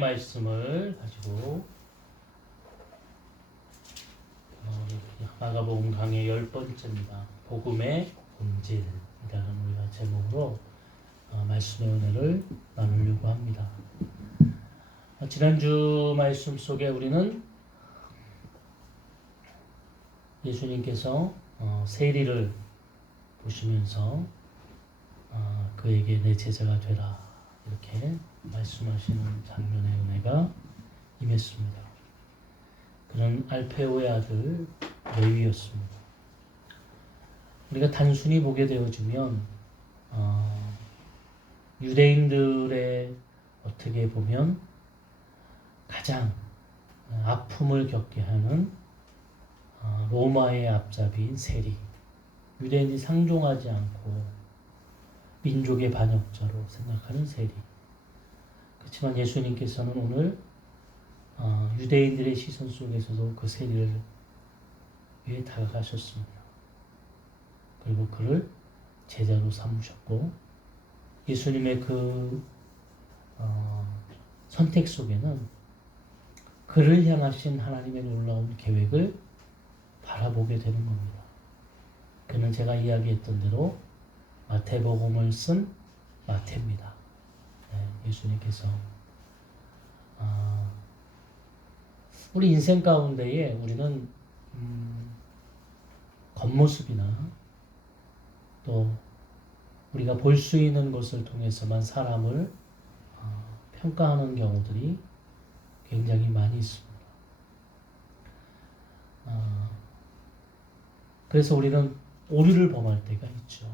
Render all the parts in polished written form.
말씀을 가지고 마가복음 강의 10번째입니다. 복음의 본질이라는 우리가 제목으로 말씀의 은혜를 나누려고 합니다. 지난주 말씀 속에 우리는 예수님께서 세리를 보시면서 그에게 내 제자가 되라 이렇게 말씀하시는 장면의 은혜가 임했습니다. 그는 알페오의 아들 레위였습니다. 우리가 단순히 보게 되어지면 유대인들의 어떻게 보면 가장 아픔을 겪게 하는 로마의 앞잡이인 세리, 유대인이 상종하지 않고 민족의 반역자로 생각하는 세리. 그렇지만 예수님께서는 오늘 유대인들의 시선 속에서도 그 세리를 위해 다가가셨습니다. 그리고 그를 제자로 삼으셨고 예수님의 그 선택 속에는 그를 향하신 하나님의 놀라운 계획을 바라보게 되는 겁니다. 그는 제가 이야기했던 대로 마태복음을 쓴 마태입니다. 예수님께서 우리 인생 가운데에 우리는 겉모습이나 또 우리가 볼 수 있는 것을 통해서만 사람을 평가하는 경우들이 굉장히 많이 있습니다. 그래서 우리는 오류를 범할 때가 있죠.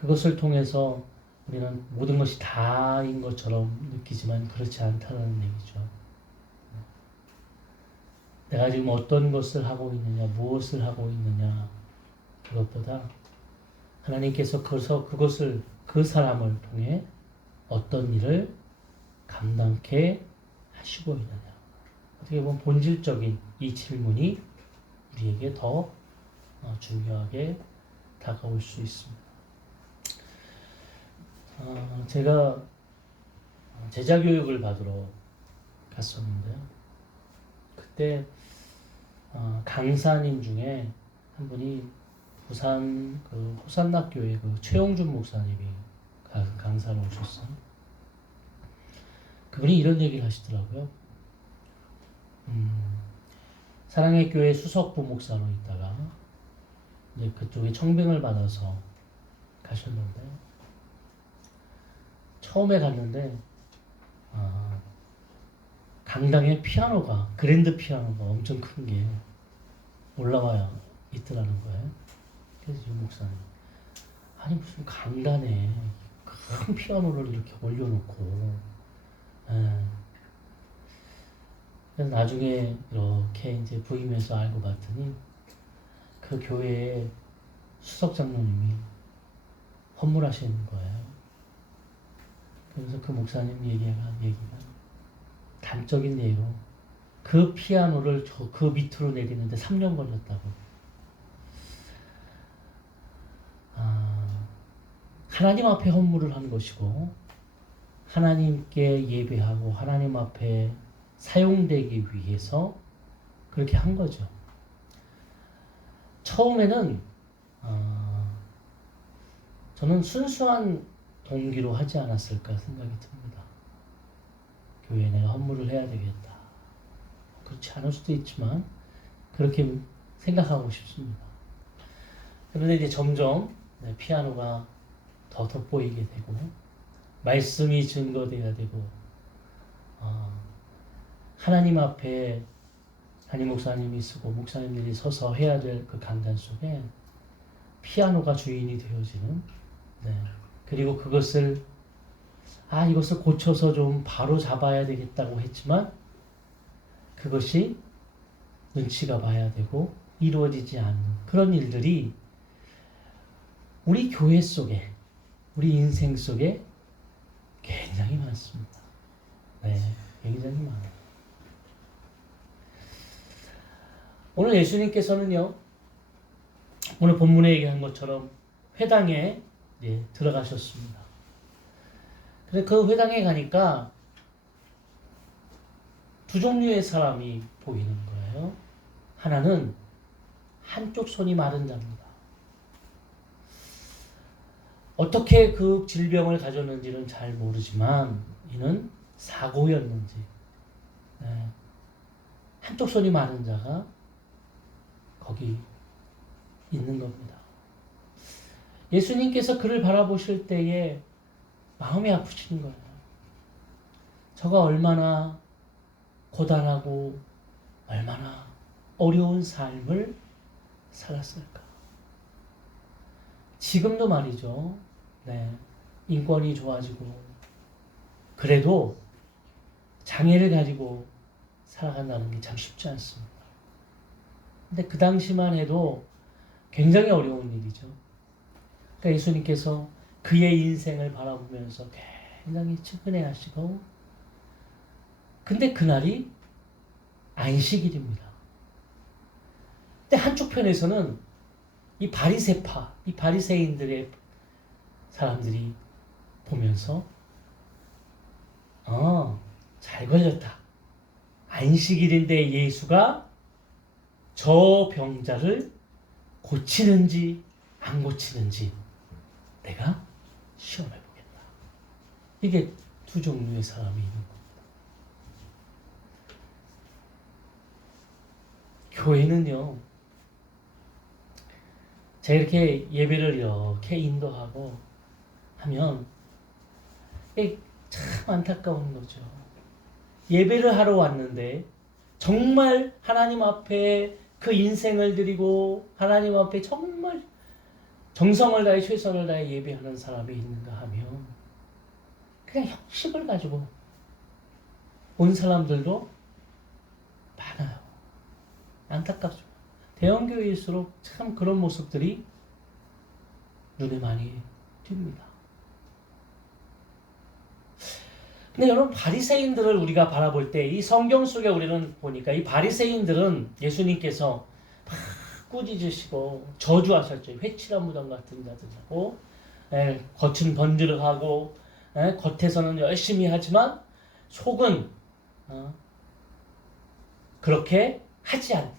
그것을 통해서 우리는 모든 것이 다인 것처럼 느끼지만 그렇지 않다는 얘기죠. 내가 지금 어떤 것을 하고 있느냐, 무엇을 하고 있느냐, 그것보다 하나님께서 그것을 그 사람을 통해 어떤 일을 감당케 하시고 있느냐. 어떻게 보면 본질적인 이 질문이 우리에게 더 중요하게 다가올 수 있습니다. 제가 제자 교육을 받으러 갔었는데요. 그때 강사님 중에 한 분이 부산 그 호산락 교회 그 최용준 목사님이 강사로 오셨어요. 그분이 이런 얘기를 하시더라고요. 사랑의 교회 수석 부목사로 있다가 이제 그쪽에 청빙을 받아서 가셨는데 처음에 갔는데 강당에 피아노가 그랜드 피아노가 엄청 큰 게 올라와 있더라는 거예요. 그래서 이 목사님 아니 무슨 강단에 큰 피아노를 이렇게 올려놓고 그래서 나중에 이렇게 이제 부임해서 알고 봤더니 그 교회의 수석 장로님이 헌물하시는 거예요. 그래서 그 목사님 얘기가 단적인 내용. 그 피아노를 그 밑으로 내리는데 3년 걸렸다고. 하나님 앞에 헌물을 한 것이고 하나님께 예배하고 하나님 앞에 사용되기 위해서 그렇게 한 거죠. 처음에는 저는 순수한 동기로 하지 않았을까 생각이 듭니다. 교회에 내가 헌물을 해야 되겠다. 그렇지 않을 수도 있지만 그렇게 생각하고 싶습니다. 그런데 이제 점점 피아노가 더 돋보이게 되고 말씀이 증거돼야 되고 하나님 앞에 담임 목사님이 쓰고 목사님들이 서서 해야 될 그 강단 속에 피아노가 주인이 되어지는 그리고 그것을 이것을 고쳐서 좀 바로 잡아야 되겠다고 했지만 그것이 눈치가 봐야 되고 이루어지지 않는 그런 일들이 우리 교회 속에 우리 인생 속에 굉장히 많습니다. 굉장히 많아요. 오늘 예수님께서는요, 오늘 본문에 얘기한 것처럼 회당에 들어가셨습니다. 그래서 그 회당에 가니까 두 종류의 사람이 보이는 거예요. 하나는 한쪽 손이 마른 자입니다. 어떻게 그 질병을 가졌는지는 잘 모르지만 이는 사고였는지 한쪽 손이 마른 자가 거기 있는 겁니다. 예수님께서 그를 바라보실 때에 마음이 아프신 거예요. 저가 얼마나 고단하고 얼마나 어려운 삶을 살았을까. 지금도 말이죠. 인권이 좋아지고 그래도 장애를 가지고 살아간다는 게 참 쉽지 않습니다. 근데 그 당시만 해도 굉장히 어려운 일이죠. 그러니까 예수님께서 그의 인생을 바라보면서 굉장히 측은해하시고, 근데 그날이 안식일입니다. 근데 한쪽 편에서는 이 바리새파, 이 바리새인들의 사람들이 보면서 잘 걸렸다. 안식일인데 예수가 저 병자를 고치는지 안 고치는지 내가 시험해보겠다. 이게 두 종류의 사람이 있는 겁니다. 교회는요, 제가 이렇게 예배를 이렇게 인도하고 하면 참 안타까운 거죠. 예배를 하러 왔는데 정말 하나님 앞에 그 인생을 드리고 하나님 앞에 정말 정성을 다해 최선을 다해 예배하는 사람이 있는가 하면 그냥 형식을 가지고 온 사람들도 많아요. 안타깝죠. 대형교회일수록 참 그런 모습들이 눈에 많이 띕니다. 근데 여러분, 바리새인들을 우리가 바라볼 때 이 성경 속에 우리는 보니까 이 바리새인들은 예수님께서 막 꾸짖으시고 저주하셨죠. 회칠한 무덤 같은 자들하고 겉은 번지르하고 겉에서는 열심히 하지만 속은 그렇게 하지 않는,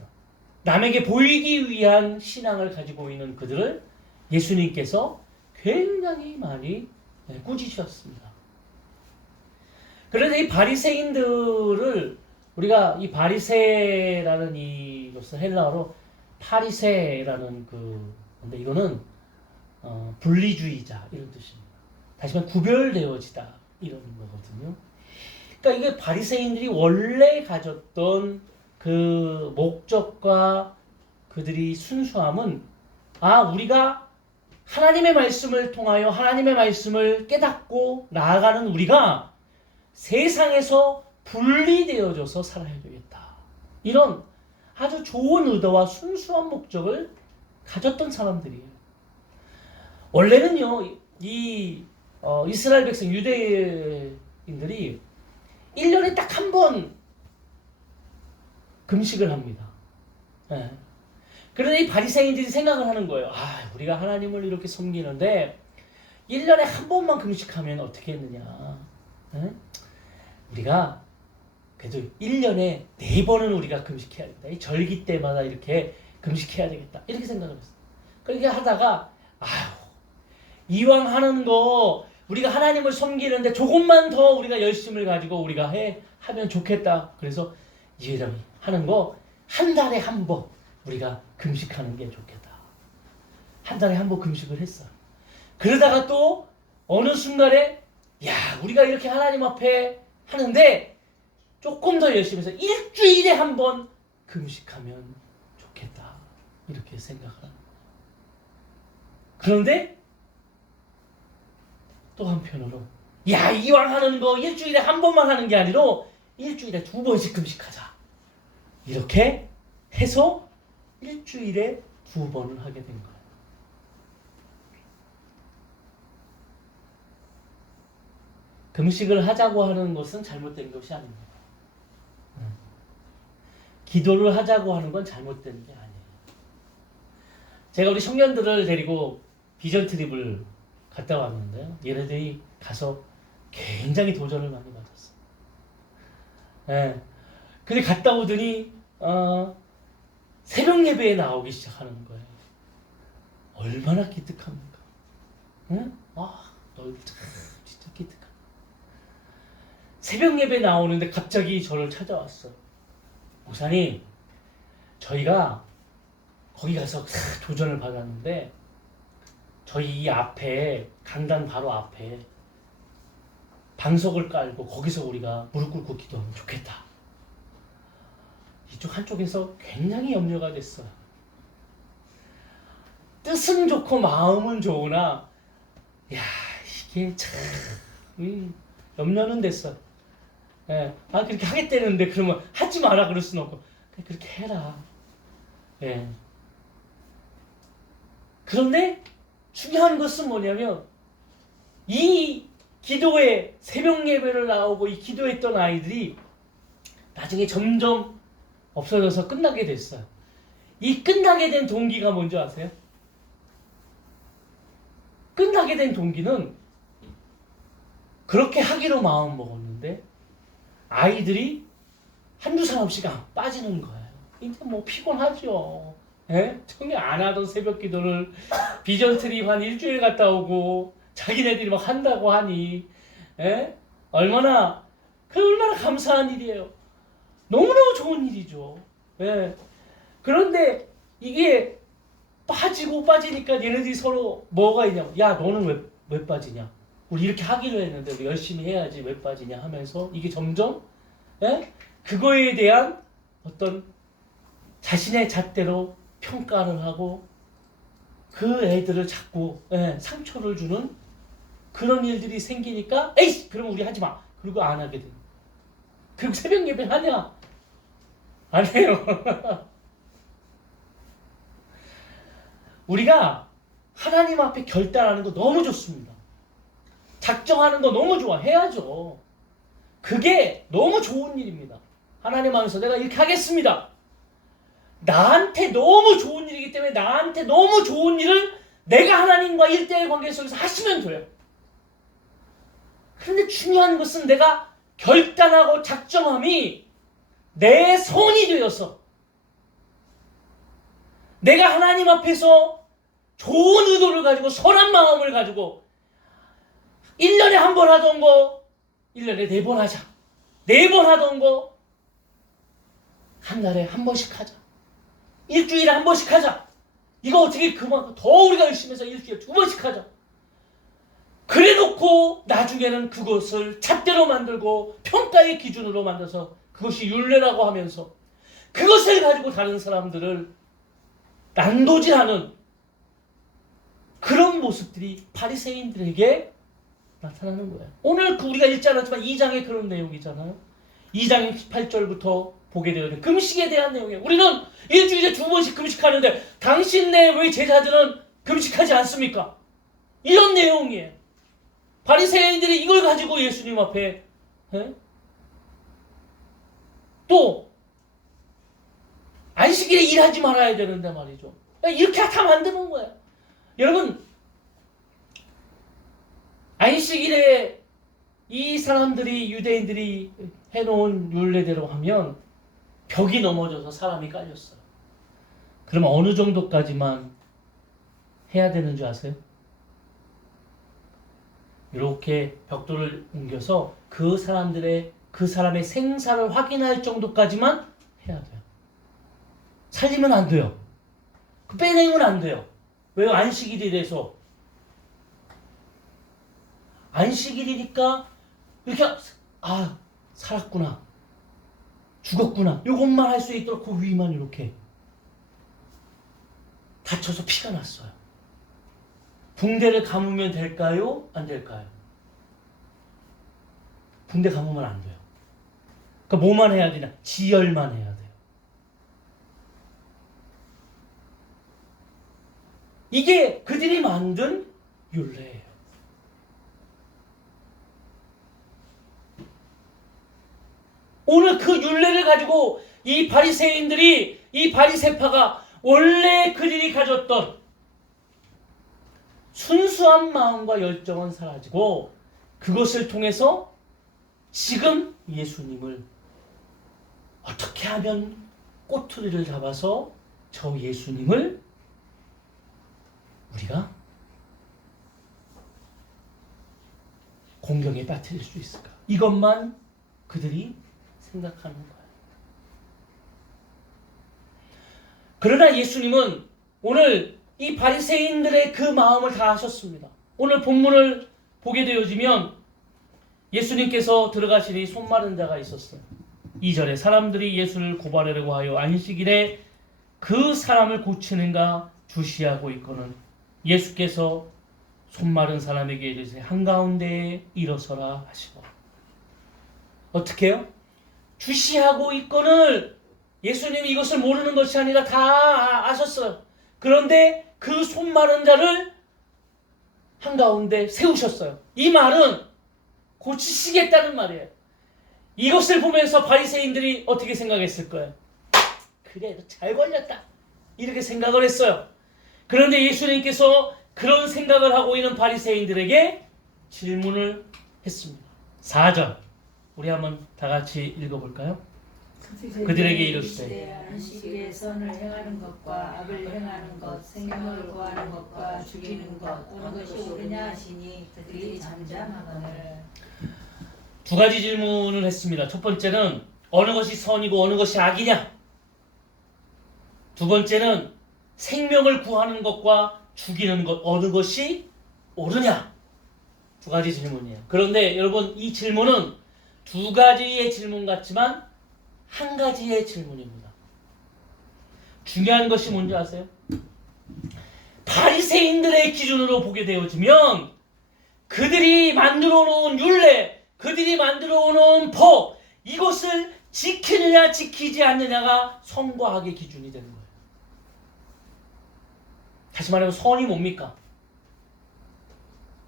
남에게 보이기 위한 신앙을 가지고 있는 그들을 예수님께서 굉장히 많이 꾸짖으셨습니다. 그런데 이 바리새인들을 우리가 이 바리새라는 이것은 헬라어로 파리새라는 근데 이거는 분리주의자 이런 뜻입니다. 다시 말해 구별되어지다 이런 거거든요. 그러니까 이게 바리새인들이 원래 가졌던 그 목적과 그들이 순수함은 우리가 하나님의 말씀을 통하여 하나님의 말씀을 깨닫고 나아가는 우리가 세상에서 분리되어져서 살아야 되겠다. 이런 아주 좋은 의도와 순수한 목적을 가졌던 사람들이에요. 원래는요, 이스라엘 백성 유대인들이 1년에 딱 한 번 금식을 합니다. 그런데 이 바리새인들이 생각을 하는 거예요. 우리가 하나님을 이렇게 섬기는데 1년에 한 번만 금식하면 어떻게 했느냐. 우리가 그래도 1년에 4번은 우리가 금식해야 된다. 이 절기 때마다 이렇게 금식해야 되겠다. 이렇게 생각을 했어요. 그렇게 하다가 이왕 하는 거 우리가 하나님을 섬기는데 조금만 더 우리가 열심을 가지고 우리가 하면 좋겠다. 그래서 이런 하는 거 한 달에 한 번 우리가 금식하는 게 좋겠다. 한 달에 한 번 금식을 했어요. 그러다가 또 어느 순간에 우리가 이렇게 하나님 앞에 하는데 조금 더 열심히 해서 일주일에 한 번 금식하면 좋겠다. 이렇게 생각을 합니다. 그런데 또 한편으로 이왕 하는 거 일주일에 한 번만 하는 게 아니라 일주일에 2번씩 금식하자. 이렇게 해서 일주일에 2번을 하게 된 거예요. 금식을 하자고 하는 것은 잘못된 것이 아닙니다. 기도를 하자고 하는 건 잘못된 게 아니에요. 제가 우리 청년들을 데리고 비전 트립을 갔다 왔는데요. 얘네들이 가서 굉장히 도전을 많이 받았어요. 예. 근데 갔다 오더니 새벽 예배에 나오기 시작하는 거예요. 얼마나 기특합니까? 응? 너희들 참 진짜 기특하다. 새벽 예배 나오는데 갑자기 저를 찾아왔어요. 목사님, 저희가 거기 가서 도전을 받았는데 저희 이 앞에 강단 바로 앞에 방석을 깔고 거기서 우리가 무릎 꿇고 기도하면 좋겠다. 이쪽 한쪽에서 굉장히 염려가 됐어요. 뜻은 좋고 마음은 좋으나 이게 참 염려는 됐어. 예. 그렇게 하겠다는데 그러면 하지 마라 그럴 수는 없고 그렇게 해라. 예. 그런데 중요한 것은 뭐냐면 이 기도에 새벽 예배를 나오고 이 기도했던 아이들이 나중에 점점 없어져서 끝나게 됐어요. 이 끝나게 된 동기가 뭔지 아세요? 끝나게 된 동기는 그렇게 하기로 마음 먹었는데 아이들이 한두 사람씩 빠지는 거예요. 이제 뭐 피곤하죠. 예? 정말 안 하던 새벽 기도를 비전 트립 한 일주일 갔다 오고 자기네들이 막 한다고 하니 얼마나 감사한 일이에요. 너무너무 좋은 일이죠. 예. 그런데 이게 빠지고 빠지니까 얘네들이 서로 뭐가 있냐면 야 너는 왜 빠지냐? 우리 이렇게 하기로 했는데 우리 열심히 해야지 왜 빠지냐 하면서 이게 점점 그거에 대한 어떤 자신의 잣대로 평가를 하고 그 애들을 자꾸 상처를 주는 그런 일들이 생기니까 에이씨 그러면 우리 하지 마. 그리고 안 하게 돼. 그리고 새벽 예배 하냐? 안 해요. 우리가 하나님 앞에 결단하는 거 너무 좋습니다. 작정하는 거 너무 좋아. 해야죠. 그게 너무 좋은 일입니다. 하나님 앞에서 내가 이렇게 하겠습니다. 나한테 너무 좋은 일이기 때문에 나한테 너무 좋은 일을 내가 하나님과 1대1 관계 속에서 하시면 돼요. 그런데 중요한 것은 내가 결단하고 작정함이 내 손이 되어서 내가 하나님 앞에서 좋은 의도를 가지고 선한 마음을 가지고 1년에 한 번 하던 거 1년에 4번 하자. 4번 하던 거 한 달에 한 번씩 하자. 일주일에 한 번씩 하자. 이거 어떻게 그만큼 더 우리가 열심히 해서 일주일에 2번씩 하자. 그래놓고 나중에는 그것을 잣대로 만들고 평가의 기준으로 만들어서 그것이 율례라고 하면서 그것을 가지고 다른 사람들을 난도질하는 그런 모습들이 바리새인들에게 나타나는 거예요. 오늘 우리가 읽지 않았지만 2장에 그런 내용이잖아요. 2장 18절부터 보게 되거든요. 금식에 대한 내용이에요. 우리는 일주일에 2번씩 금식하는데 당신네 왜 제자들은 금식하지 않습니까? 이런 내용이에요. 바리새인들이 이걸 가지고 예수님 앞에 또 안식일에 일하지 말아야 되는데 말이죠. 이렇게 다 만드는 거예요. 여러분 안식일에 이 사람들이 유대인들이 해놓은 율례대로 하면 벽이 넘어져서 사람이 깔렸어요. 그럼 어느 정도까지만 해야 되는 줄 아세요? 이렇게 벽돌을 옮겨서 그 사람의 생사를 확인할 정도까지만 해야 돼요. 살리면 안 돼요. 빼내면 안 돼요. 왜요? 안식일이라서. 안식일이니까 이렇게 살았구나. 죽었구나. 이것만 할 수 있도록 그 위만 이렇게 다쳐서 피가 났어요. 붕대를 감으면 될까요? 안 될까요? 붕대 감으면 안 돼요. 그러니까 뭐만 해야 되냐? 지혈만 해야 돼요. 이게 그들이 만든 율례예요. 오늘 그 율례를 가지고 이 바리새인들이 이 바리새파가 원래 그들이 가졌던 순수한 마음과 열정은 사라지고 그것을 통해서 지금 예수님을 어떻게 하면 꼬투리를 잡아서 저 예수님을 우리가 공경에 빠뜨릴 수 있을까? 이것만 그들이 생각하는 거예요. 그러나 예수님은 오늘 이 바리새인들의 그 마음을 다 아셨습니다. 오늘 본문을 보게 되어지면 예수님께서 들어가시니 손 마른 자가 있었어요. 2절에 사람들이 예수를 고발하려고 하여 안식일에 그 사람을 고치는가 주시하고 있거늘 예수께서 손 마른 사람에게 이르시되 한가운데에 일어서라 하시고. 어떻게 해요? 주시하고 있거늘 예수님이 이것을 모르는 것이 아니라 다 아셨어요. 그런데 그 손 마른 자를 한가운데 세우셨어요. 이 말은 고치시겠다는 말이에요. 이것을 보면서 바리새인들이 어떻게 생각했을 거예요? 그래, 잘 걸렸다. 이렇게 생각을 했어요. 그런데 예수님께서 그런 생각을 하고 있는 바리새인들에게 질문을 했습니다. 4절 우리 한번 다 같이 읽어볼까요? 그들에게 이르시되 안식일에 선을 행하는 것과 악을 행하는 것, 생명을 구하는 것과 죽이는 것 어느 것이 옳으냐 하시니 그들이 잠잠하거늘. 두 가지 질문을 했습니다. 첫 번째는 어느 것이 선이고 어느 것이 악이냐? 두 번째는 생명을 구하는 것과 죽이는 것 어느 것이 옳으냐? 두 가지 질문이에요. 그런데 여러분 이 질문은 두 가지의 질문 같지만 한 가지의 질문입니다. 중요한 것이 뭔지 아세요? 바리새인들의 기준으로 보게 되어지면 그들이 만들어 놓은 율례, 그들이 만들어 놓은 법, 이것을 지키느냐 지키지 않느냐가 선과 악의 기준이 되는 거예요. 다시 말하면 선이 뭡니까?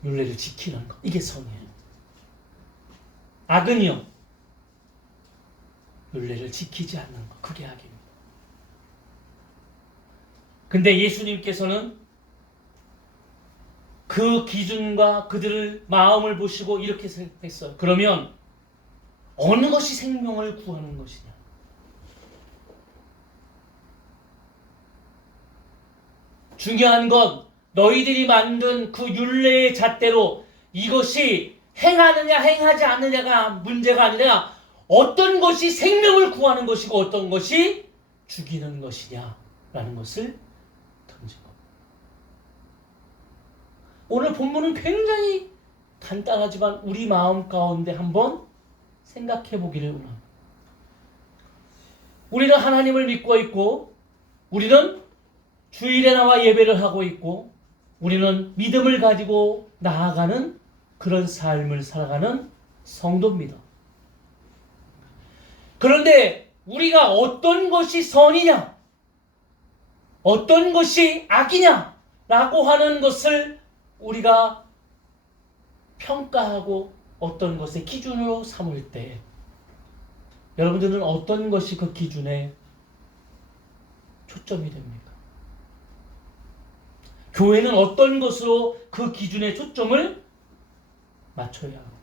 율례를 지키는 것. 이게 선이에요. 악은요? 율례를 지키지 않는 것. 그게 악입니다. 근데 예수님께서는 그 기준과 그들을 마음을 보시고 이렇게 생각했어요. 그러면 어느 것이 생명을 구하는 것이냐? 중요한 건 너희들이 만든 그 율례의 잣대로 이것이 행하느냐 행하지 않느냐가 문제가 아니라 어떤 것이 생명을 구하는 것이고 어떤 것이 죽이는 것이냐라는 것을 던진 겁니다. 오늘 본문은 굉장히 간단하지만 우리 마음 가운데 한번 생각해 보기를 원합니다. 우리는 하나님을 믿고 있고 우리는 주일에 나와 예배를 하고 있고 우리는 믿음을 가지고 나아가는 그런 삶을 살아가는 성도입니다. 그런데 우리가 어떤 것이 선이냐, 어떤 것이 악이냐 라고 하는 것을 우리가 평가하고 어떤 것의 기준으로 삼을 때 여러분들은 어떤 것이 그 기준에 초점이 됩니까? 교회는 어떤 것으로 그 기준에 초점을 맞춰야 합니까?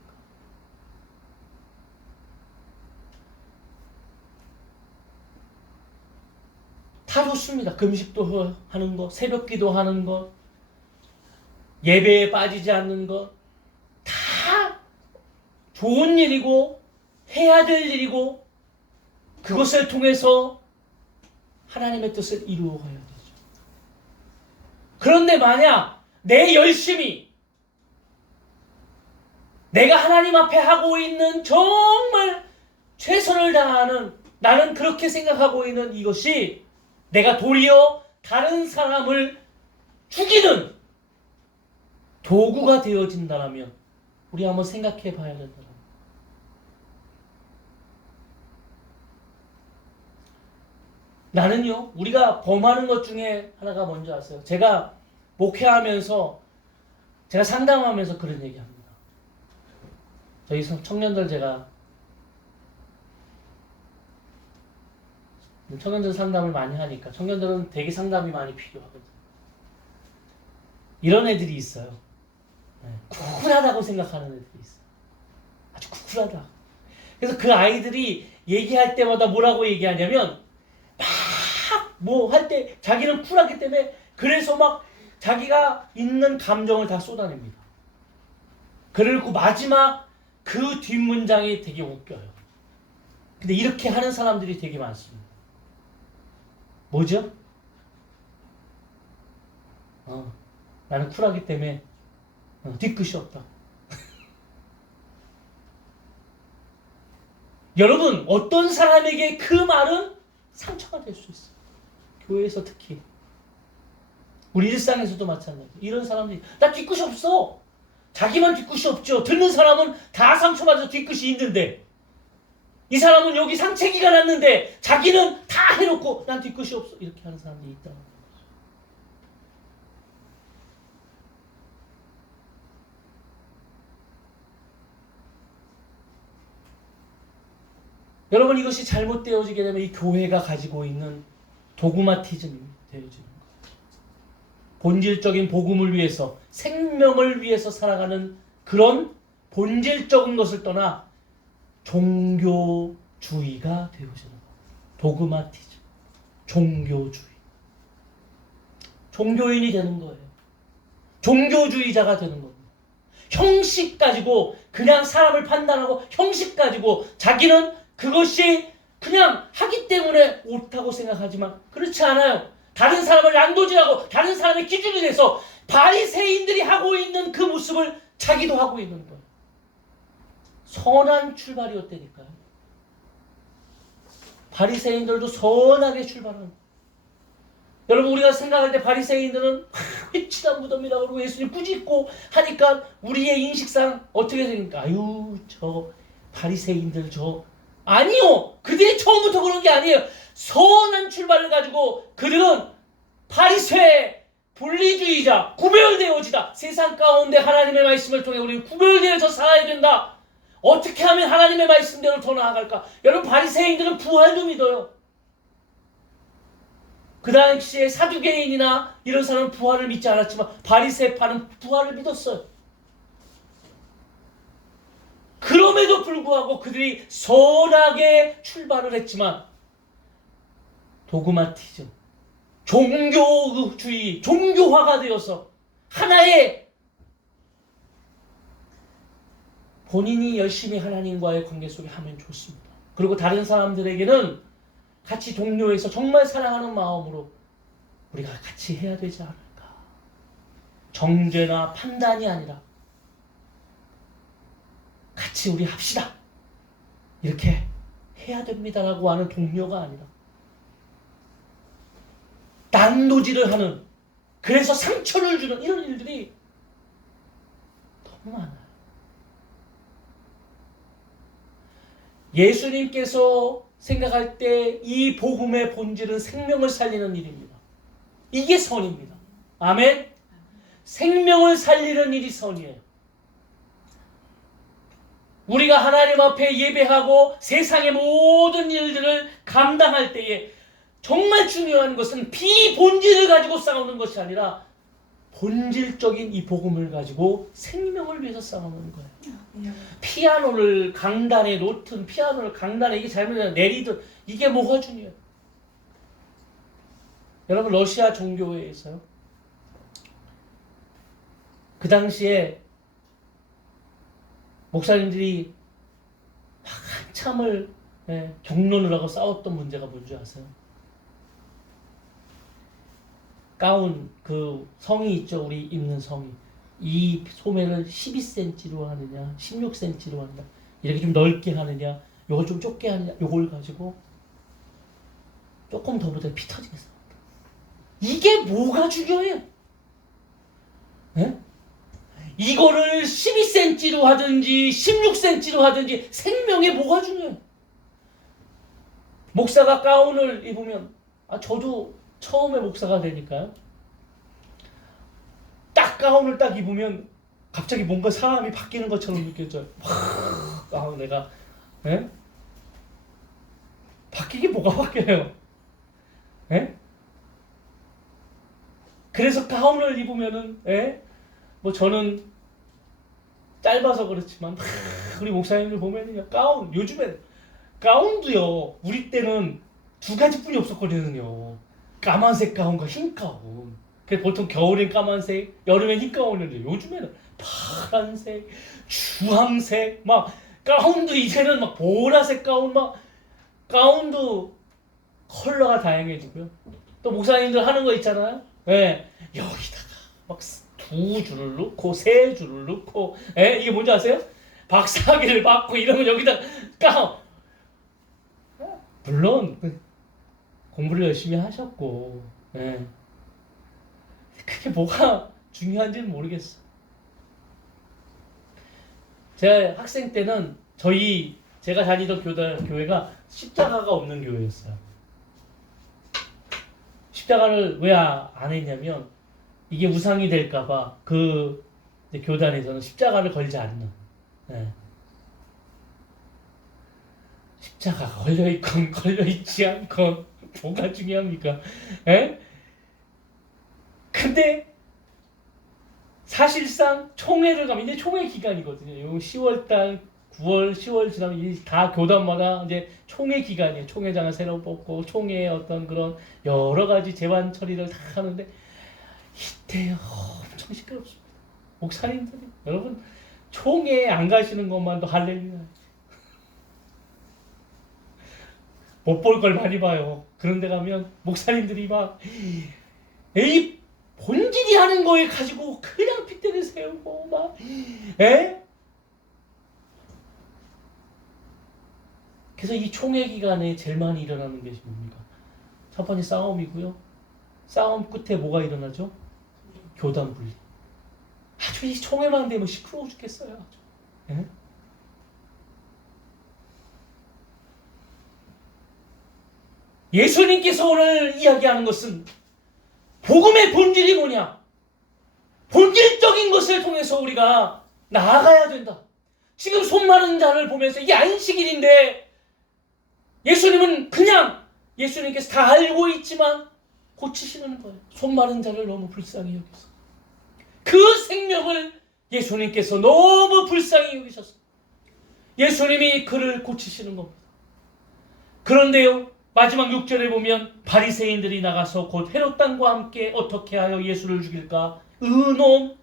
다 좋습니다. 금식도 하는 것, 새벽기도 하는 것, 예배에 빠지지 않는 것, 다 좋은 일이고 해야 될 일이고 그것을 통해서 하나님의 뜻을 이루어가야 되죠. 그런데 만약 내 열심히 내가 하나님 앞에 하고 있는 정말 최선을 다하는 나는 그렇게 생각하고 있는 이것이 내가 도리어 다른 사람을 죽이는 도구가 되어진다면 우리 한번 생각해 봐야 된다. 나는요, 우리가 범하는 것 중에 하나가 뭔지 아세요? 제가 목회하면서, 제가 상담하면서 그런 얘기 합니다. 저희 청년들 청년들 상담을 많이 하니까 청년들은 되게 상담이 많이 필요하거든요. 이런 애들이 있어요. 쿨하다고 생각하는 애들이 있어요. 아주 쿨하다. 그래서 그 아이들이 얘기할 때마다 뭐라고 얘기하냐면 막 뭐 할 때 자기는 쿨하기 때문에 그래서 막 자기가 있는 감정을 다 쏟아냅니다. 그리고 마지막 그 뒷문장이 되게 웃겨요. 근데 이렇게 하는 사람들이 되게 많습니다. 뭐죠? 나는 쿨하기 때문에 뒤끝이 없다. 여러분, 어떤 사람에게 그 말은 상처가 될 수 있어요. 교회에서 특히. 우리 일상에서도 마찬가지예요. 이런 사람들이 나 뒤끝이 없어. 자기만 뒤끝이 없죠. 듣는 사람은 다 상처받아서 뒤끝이 있는데 이 사람은 여기 상체기가 났는데 자기는 다 해놓고 난 뒤끝이 없어. 이렇게 하는 사람들이 있다고. 여러분, 이것이 잘못되어지게 되면 이 교회가 가지고 있는 도그마티즘이 되어지는 거예요. 본질적인 복음을 위해서, 생명을 위해서 살아가는 그런 본질적인 것을 떠나 종교주의가 되어지는 거예요. 도그마티즘, 종교주의. 종교인이 되는 거예요. 종교주의자가 되는 겁니다. 형식 가지고 그냥 사람을 판단하고 형식 가지고 자기는 그것이 그냥 하기 때문에 옳다고 생각하지만 그렇지 않아요. 다른 사람을 난도질하고 다른 사람의 기준이 돼서 바리새인들이 하고 있는 그 모습을 자기도 하고 있는 거예요. 선한 출발이었다니까요. 바리새인들도 선하게 출발하는 거예요. 여러분, 우리가 생각할 때 바리새인들은 회치단 무덤이라고 그러고 예수님 꾸짖고 하니까 우리의 인식상 어떻게 되니까 아유 저 바리새인들 저 아니요. 그들이 처음부터 그런 게 아니에요. 선한 출발을 가지고 그들은 바리새, 분리주의자, 구별되어지다. 세상 가운데 하나님의 말씀을 통해 우리는 구별되어서 살아야 된다. 어떻게 하면 하나님의 말씀대로 더 나아갈까? 여러분, 바리새인들은 부활도 믿어요. 그 당시에 사두개인이나 이런 사람은 부활을 믿지 않았지만 바리새파는 부활을 믿었어요. 그럼에도 불구하고 그들이 선하게 출발을 했지만 도그마티즘, 종교주의, 종교화가 되어서 하나의 본인이 열심히 하나님과의 관계 속에 하면 좋습니다. 그리고 다른 사람들에게는 같이 동료해서 정말 사랑하는 마음으로 우리가 같이 해야 되지 않을까. 정죄나 판단이 아니라 같이 우리 합시다. 이렇게 해야 됩니다라고 하는 동료가 아니라 난도질을 하는, 그래서 상처를 주는 이런 일들이 너무 많아요. 예수님께서 생각할 때 이 복음의 본질은 생명을 살리는 일입니다. 이게 선입니다. 아멘? 생명을 살리는 일이 선이에요. 우리가 하나님 앞에 예배하고 세상의 모든 일들을 감당할 때에 정말 중요한 것은 비본질을 가지고 싸우는 것이 아니라 본질적인 이 복음을 가지고 생명을 위해서 싸우는 거예요. 피아노를 강단에 놓든 피아노를 강단에 이게 잘못되면 내리든 이게 뭐가 중요해요? 여러분, 러시아 종교회에서요. 그 당시에 목사님들이 한참을 경론을 하고 싸웠던 문제가 뭔지 아세요? 가운, 그 성이 있죠. 우리 입는 성이. 이 소매를 12cm로 하느냐 16cm로 하느냐 이렇게 좀 넓게 하느냐 요걸 좀 좁게 하느냐 요걸 가지고 조금 더 보다 피 터지게 싸웠다. 이게 뭐가 중요해요? 네? 이거를 12cm로 하든지 16cm로 하든지 생명에 뭐가 중요해요? 목사가 가운을 입으면 저도 처음에 목사가 되니까요. 딱 가운을 딱 입으면 갑자기 뭔가 사람이 바뀌는 것처럼 느껴져요. 내가 바뀌게 뭐가 바뀌어요? 그래서 가운을 입으면은 뭐 저는 짧아서 그렇지만 우리 목사님들 보면요 가운 요즘에 가운도요 우리 때는 두 가지뿐이 없었거든요. 까만색 가운과 흰 가운. 그래서 보통 겨울엔 까만색, 여름엔 흰 가운인데 요즘에는 파란색, 주황색 막 가운도 이제는 막 보라색 가운 막 가운도 컬러가 다양해지고요. 또 목사님들 하는 거 있잖아요. 예, 여기다가 막 두 줄을 넣고 세 줄을 넣고, 예, 이게 뭔지 아세요? 박사학위를 받고 이러면 여기다 가운. 물론 공부를 열심히 하셨고, 예, 그게 뭐가 중요한지는 모르겠어. 제가 학생 때는 제가 다니던 교회가 십자가가 없는 교회였어요. 십자가를 왜 안 했냐면 이게 우상이 될까봐 그 교단에서는 십자가를 걸지 않는. 예. 십자가가 걸려있건 걸려있지 않건 뭐가 중요합니까? 예? 근데 사실상 총회를 가면 이제 총회 기간이거든요. 요 10월달, 9월, 10월 지나면 다 교단마다 이제 총회 기간이에요. 총회장을 새로 뽑고 총회의 어떤 그런 여러 가지 재반 처리를 다 하는데 이때 엄청 시끄럽습니다. 목사님들이 여러분 총회에 안 가시는 것만도 할렐루야. 못 볼 걸 많이 봐요. 그런데 가면 목사님들이 막 이 본질이 하는 거에 가지고 그냥 핏대를 세우고 막 에? 그래서 이 총회 기간에 제일 많이 일어나는 것이 뭡니까? 첫 번째 싸움이고요. 싸움 끝에 뭐가 일어나죠? 교단 분리. 아주 이 총회만 되면 시끄러워 죽겠어요. 아주. 에? 예수님께서 오늘 이야기하는 것은 복음의 본질이 뭐냐? 본질적인 것을 통해서 우리가 나아가야 된다. 지금 손 마른 자를 보면서 이게 안식일인데 예수님은 그냥 예수님께서 다 알고 있지만 고치시는 거예요. 손 마른 자를 너무 불쌍히 여기서. 그 생명을 예수님께서 너무 불쌍히 여기셔서 예수님이 그를 고치시는 겁니다. 그런데요. 마지막 6절에 보면 바리새인들이 나가서 곧 헤롯 당과 함께 어떻게 하여 예수를 죽일까 의논하니라.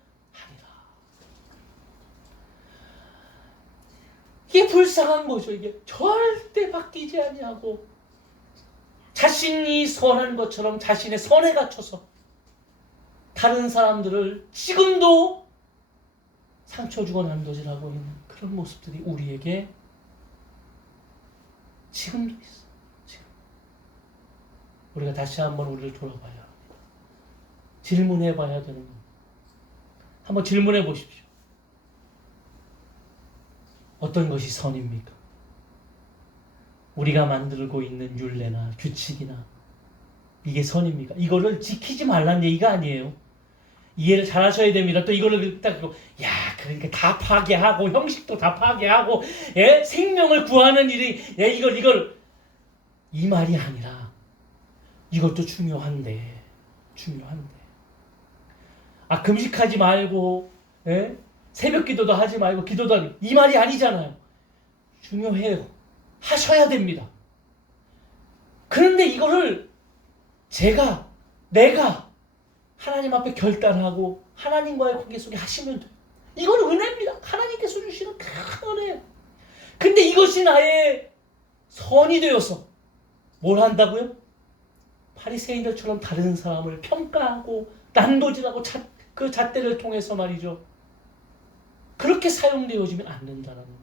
이게 불쌍한 거죠. 이게 절대 바뀌지 아니하고 자신이 선한 것처럼 자신의 선에 갇혀서 다른 사람들을 지금도 상처 주고 난도질하고 있는 그런 모습들이 우리에게 지금도 있어. 우리가 다시 한번 우리를 돌아봐야 합니다. 질문해 봐야 되는 겁니다. 한번 질문해 보십시오. 어떤 것이 선입니까? 우리가 만들고 있는 율례나 규칙이나 이게 선입니까? 이거를 지키지 말란 얘기가 아니에요. 이해를 잘 하셔야 됩니다. 또 이거를 딱 야, 그러니까 다 파괴하고 형식도 다 파괴하고 예? 생명을 구하는 일이 예? 이걸 이 말이 아니라 이것도 중요한데 금식하지 말고 예? 새벽 기도도 하지 말고 기도도 하지 이 말이 아니잖아요. 중요해요. 하셔야 됩니다. 그런데 이거를 내가 하나님 앞에 결단하고 하나님과의 관계 속에 하시면 돼요. 이건 은혜입니다. 하나님께서 주시는 큰 은혜예요. 근데 이것이 나의 선이 되어서 뭘 한다고요? 바리새인들처럼 다른 사람을 평가하고 난도질하고 그 잣대를 통해서 말이죠. 그렇게 사용되어지면 안 된다는 거예요.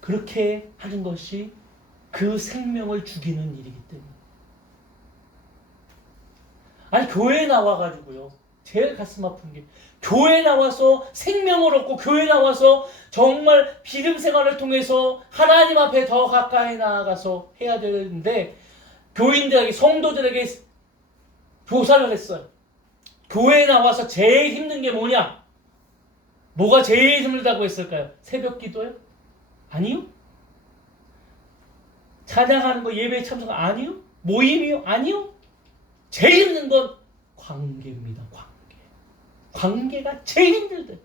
그렇게 하는 것이 그 생명을 죽이는 일이기 때문에. 아니 교회에 나와가지고요. 제일 가슴 아픈 게 교회에 나와서 생명을 얻고 교회에 나와서 정말 믿음 생활을 통해서 하나님 앞에 더 가까이 나아가서 해야 되는데 교인들에게 성도들에게 조사를 했어요. 교회에 나와서 제일 힘든 게 뭐냐? 뭐가 제일 힘들다고 했을까요? 새벽 기도요? 아니요. 찬양하는 거 예배에 참석 아니요. 모임이요? 아니요. 제일 힘든 건 관계입니다. 관계가 제일 힘들대.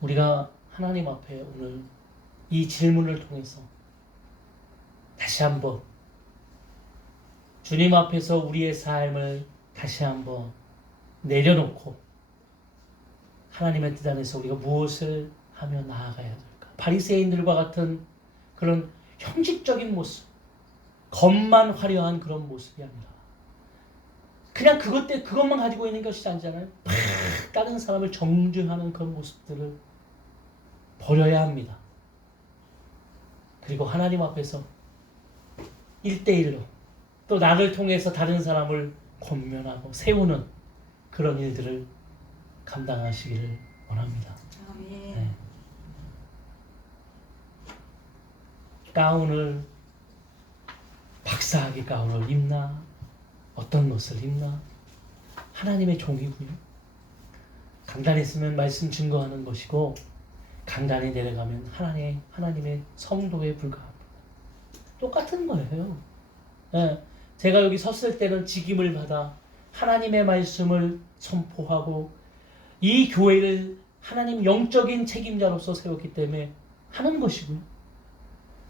우리가 하나님 앞에 오늘 이 질문을 통해서 다시 한번 주님 앞에서 우리의 삶을 다시 한번 내려놓고 하나님의 뜻 안에서 우리가 무엇을 하며 나아가야 될까? 바리새인들과 같은 그런 형식적인 모습, 겉만 화려한 그런 모습이 아니라 그냥 그것만 가지고 있는 것이 아니잖아요. 다른 사람을 정죄하는 그런 모습들을 버려야 합니다. 그리고 하나님 앞에서 1대1로 또 나를 통해서 다른 사람을 권면하고 세우는 그런 일들을 감당하시기를 원합니다. 아멘. 네. 가운을 박사학위 가운을 입나 어떤 것을 입나 하나님의 종이고요. 강단했으면 말씀 증거하는 것이고 강단에 내려가면 하나님의 성도에 불과합니다. 똑같은 거예요. 네. 제가 여기 섰을 때는 직임을 받아 하나님의 말씀을 선포하고 이 교회를 하나님 영적인 책임자로서 세웠기 때문에 하는 것이고요.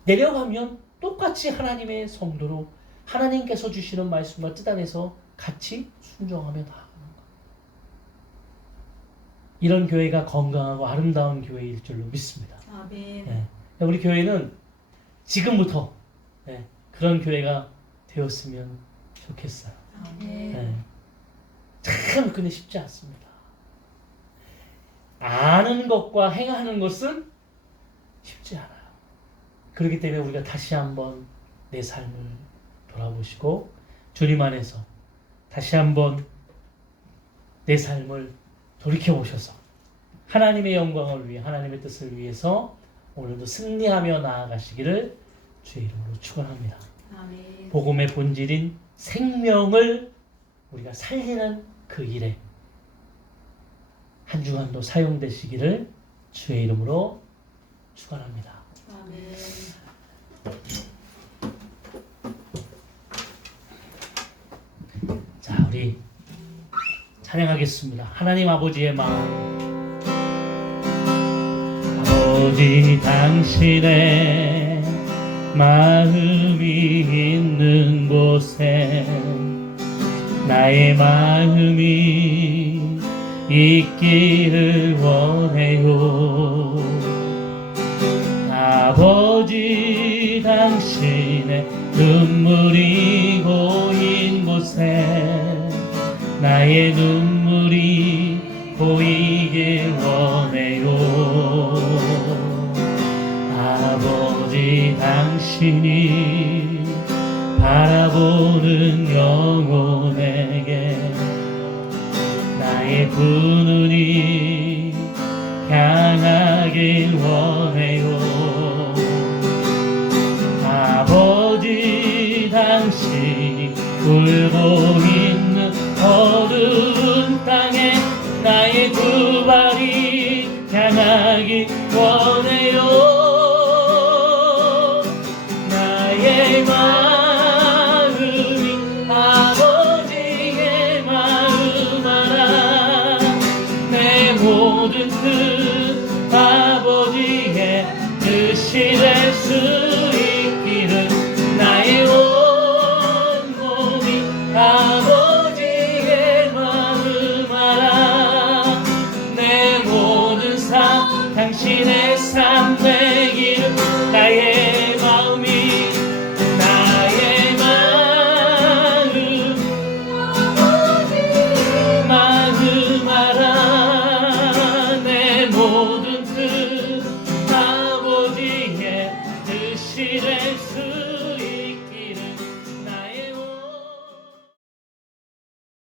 내려가면 똑같이 하나님의 성도로 하나님께서 주시는 말씀과 뜻 안에서 같이 순종하며 나아가는 것. 이런 교회가 건강하고 아름다운 교회일 줄로 믿습니다. 아멘. 네. 우리 교회는 지금부터 네, 그런 교회가 되었으면 좋겠어요. 아멘. 네. 참 근데 쉽지 않습니다. 아는 것과 행하는 것은 쉽지 않아요. 그렇기 때문에 우리가 다시 한번 내 삶을 돌아보시고 주님 안에서 다시 한번 내 삶을 돌이켜보셔서 하나님의 영광을 위해 하나님의 뜻을 위해서 오늘도 승리하며 나아가시기를 주의 이름으로 축원합니다. 아멘. 복음의 본질인 생명을 우리가 살리는 그 일에 한 주간도 사용되시기를 주의 이름으로 축원합니다. 아멘. 자, 우리 찬양하겠습니다. 하나님 아버지의 마음. 아버지 당신의 마음이 있는 곳에 나의 마음이 있기를 원해요. 아버지 당신의 눈물이 고인 곳에 나의 눈물이 보이길 원해요. 아버지 당신이 바라보는 영혼에게 나의 두 눈이 향하길 원해요. 아버지 당신이 울고 있는 어두운 땅에 나의 두 발이 향하길 원해요. 나의 마음이 아버지의 마음 알아. 내 모든 뜻 아버지의 뜻이 될 수 있어.